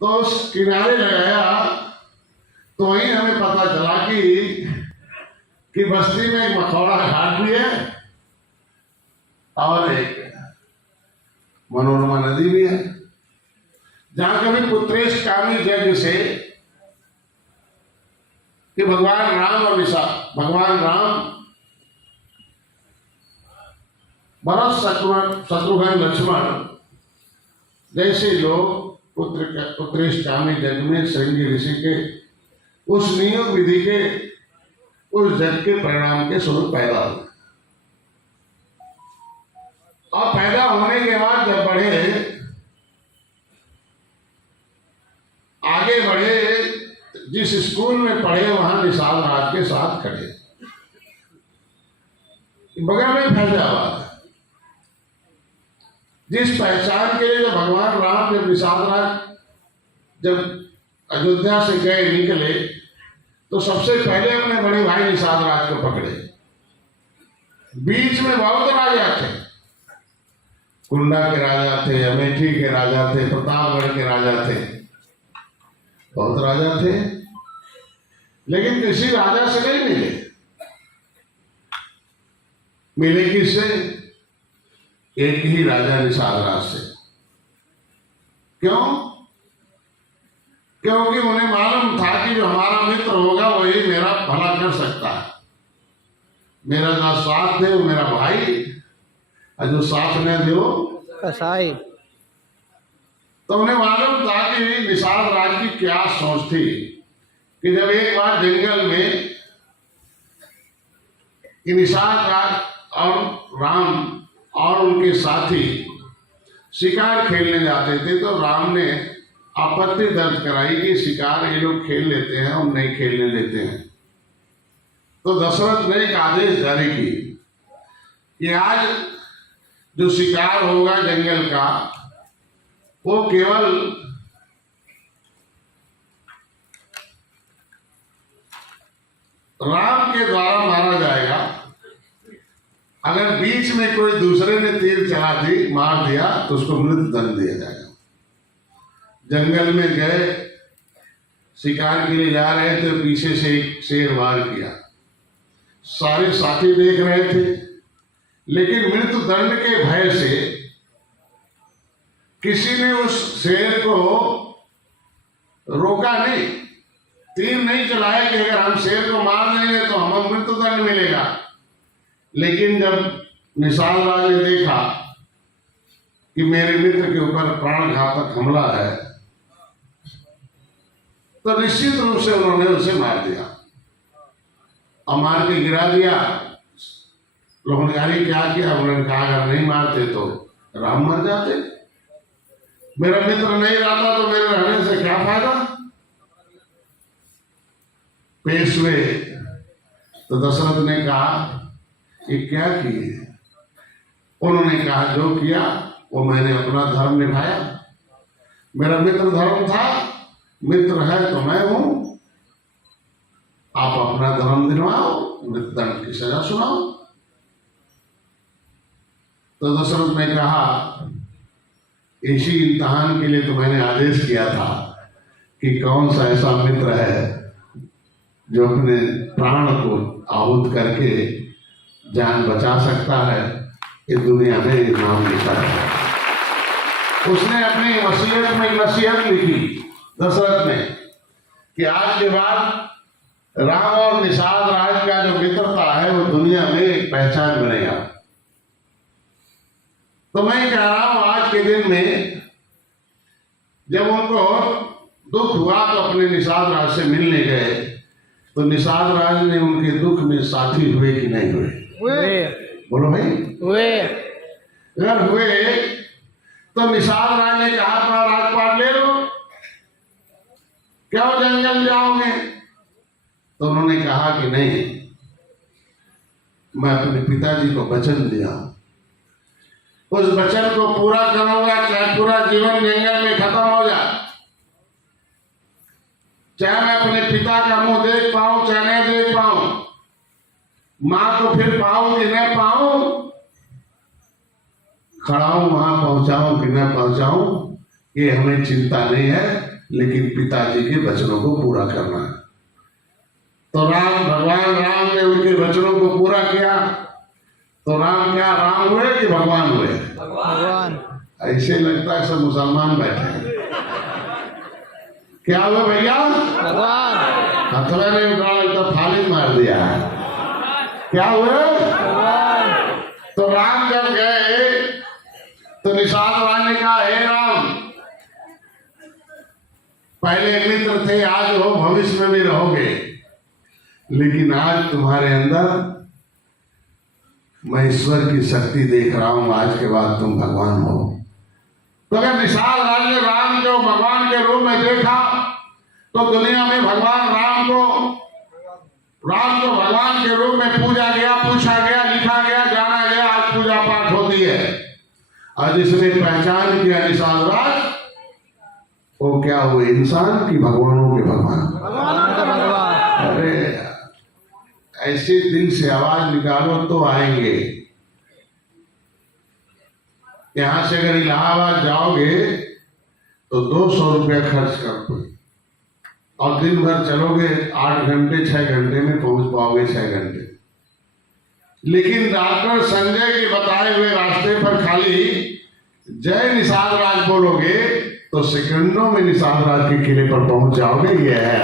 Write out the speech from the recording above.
तो उस किनारे लगाया तो वहीं हमें पता चला कि बस्ती में एक मखौड़ा घाट भी है और एक मनोरमा नदी भी है, जहां कभी पुत्रेश कामी यज्ञ से कि भगवान राम भरत शत्रुघ्न लक्ष्मण जैसे लोग पुत्रेश कामी यज्ञ में श्रृंगी ऋषि के उस नियम विधि के उस जग के परिणाम के स्वरूप पैदा हुए और पैदा होने के बाद जब आगे बढ़े, जिस स्कूल में पढ़े वहां निषाद राज के साथ खड़े, बगल में फैजाबाद, जिस पहचान के लिए भगवान राम जब निषाद राज जब अयोध्या से गए निकले तो सबसे पहले अपने बड़े भाई निषाद राज को पकड़े। बीच में बहुत राजा थे, कुंडा के राजा थे, अमेठी के राजा थे, प्रतापगढ़ के राजा थे, बहुत राजा थे, लेकिन किसी राजा से नहीं मिले किससे? एक ही राजा निषाद राज से। क्यों? क्योंकि उन्हें मालूम था कि जो हमारा मित्र होगा वही मेरा भला कर सकता है, मेरा जो साथ दे वो मेरा भाई, और जो साथ न दे वो कसाई। तो उन्हें मालूम था कि निषाद राज की क्या सोच थी कि जब एक बार जंगल में निषाद राज और राम और उनके साथी शिकार खेलने जाते थे तो राम ने आपत्ति दर्ज कराई कि शिकार ये लोग खेल लेते हैं, हम नहीं खेलने देते हैं। तो दशरथ ने एक आदेश जारी की कि आज जो शिकार होगा जंगल का वो केवल राम के द्वारा मारा जाएगा, अगर बीच में कोई दूसरे ने तीर चला दी मार दिया तो उसको मृत्यु दंड दिया जाएगा। जंगल में गए, शिकार के लिए जा रहे थे, पीछे से एक शेर वार किया, सारे साथी देख रहे थे, लेकिन मृत्यु दंड के भय से किसी ने उस शेर को रोका नहीं, तीर नहीं चलाया कि अगर हम शेर को मार देंगे तो हमें मृत्यु दंड मिलेगा। लेकिन जब निषाद राज ने देखा कि मेरे मित्र के ऊपर प्राणघातक हमला है तो निश्चित रूप से उन्होंने उसे मार दिया और मार के गिरा दिया। लोगों ने कहा क्या किया? उन्होंने कहा अगर नहीं मारते तो राम मर जाते, मेरा मित्र नहीं रहता तो मेरे रहने से क्या फायदा। पेश हुए तो दशरथ ने कहा ये क्या किए? उन्होंने कहा जो किया वो मैंने अपना धर्म निभाया, मेरा मित्र धर्म था, मित्र है तो मैं हूं, आप अपना धर्म निभाओ, मृत्यु दंड की सजा सुनाओ। तो दशरथ ने कहा इसी इम्तिहान के लिए तो मैंने आदेश किया था कि कौन सा ऐसा मित्र है जो अपने प्राण को आहूत करके जान बचा सकता है, इस दुनिया में नाम लिखा है। उसने अपनी वसीयत में नसीहत लिखी दशरथ ने कि आज के बाद राम और निषाद राज का जो मित्रता है वो दुनिया में एक पहचान बनेगा। तो मैं कह रहा हूं आज के दिन में जब उनको दुख हुआ तो अपने निषाद राज से मिलने गए तो निषाद राज ने उनके दुख में साथी हुए कि नहीं हुए? बोलो भाई हुए। अगर हुए तो निषाद राज ने कहा अपना राजपाट ले लो, क्यों जंगल जाओगे? तो उन्होंने कहा कि नहीं, मैं अपने पिताजी को वचन दिया, उस वचन को पूरा करूंगा, चाहे पूरा जीवन जंगल में खत्म हो जाए, चाहे मैं अपने पिता का मुंह देख पाऊं चाहे नहीं देख पाऊं, मां को फिर पाऊं कि न पाऊं, खड़ा हूं वहां पहुंचाऊं कि न पहुंचाऊं, ये हमें चिंता नहीं है, लेकिन पिताजी के वचनों को पूरा करना है। तो भगवान राम ने उनके वचनों को पूरा किया। तो राम हुए कि भगवान हुए? भगवान। ऐसे लगता है सब मुसलमान बैठे हैं। क्या हुआ भैया? भगवान। हथवा ने उठा तो थाली मार दिया। क्या हुआ? भगवान। तो राम जब गए तो निषाद राज ने कहा, हे राम, पहले मित्र थे, आज हो, भविष्य में भी रहोगे, लेकिन आज तुम्हारे अंदर मैं ईश्वर की शक्ति देख रहा हूं, आज के बाद तुम भगवान हो। तो अगर निषाद राज ने राम को भगवान के रूप में देखा तो दुनिया में भगवान राम को भगवान के रूप में पूजा गया, पूछा गया, लिखा गया, जाना गया, आज पूजा पाठ होती है। और जिसने पहचान किया निषाद राज, वो क्या हुए? इंसान की भगवानों के भगवान। भगवान का भगवान। अरे ऐसे दिल से आवाज निकालो तो आएंगे। यहां से अगर इलाहाबाद जाओगे तो 200 रुपया खर्च कर, और दिन भर चलोगे 8 घंटे 6 घंटे में पहुंच पाओगे, 6 घंटे। लेकिन डॉक्टर संजय के बताए हुए रास्ते पर खाली जय निषाद राज बोलोगे तो सेकंडों में निषाद राज के किले पर पहुंच जाओगे। यह है